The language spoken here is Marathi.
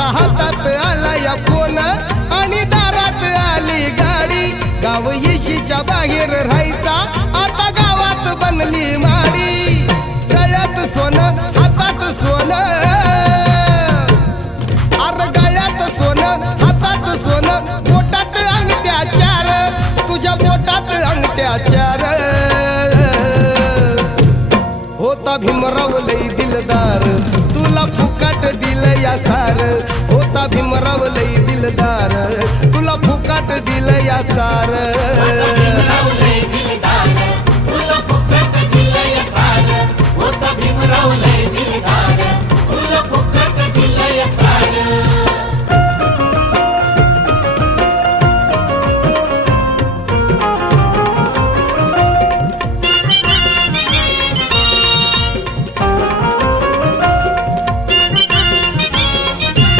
आता हातात आला या फोन आणि दारात आली गाडी। गाव येशीच्या बाहेर राहायचा आता गावात बनली माडी। गळ्यात सोनं हातात सोनं, अरे गळ्यात सोनं हातात सोनं, बोटात अंगठ्या चार, तुझ्या बोटात अंगठ्या चार। होता भीमराव लई दिलदार, तुला फुकाट दिलं या सार। होता भीमराव लई दिलदार, तुला फुकाट दिलं या सार।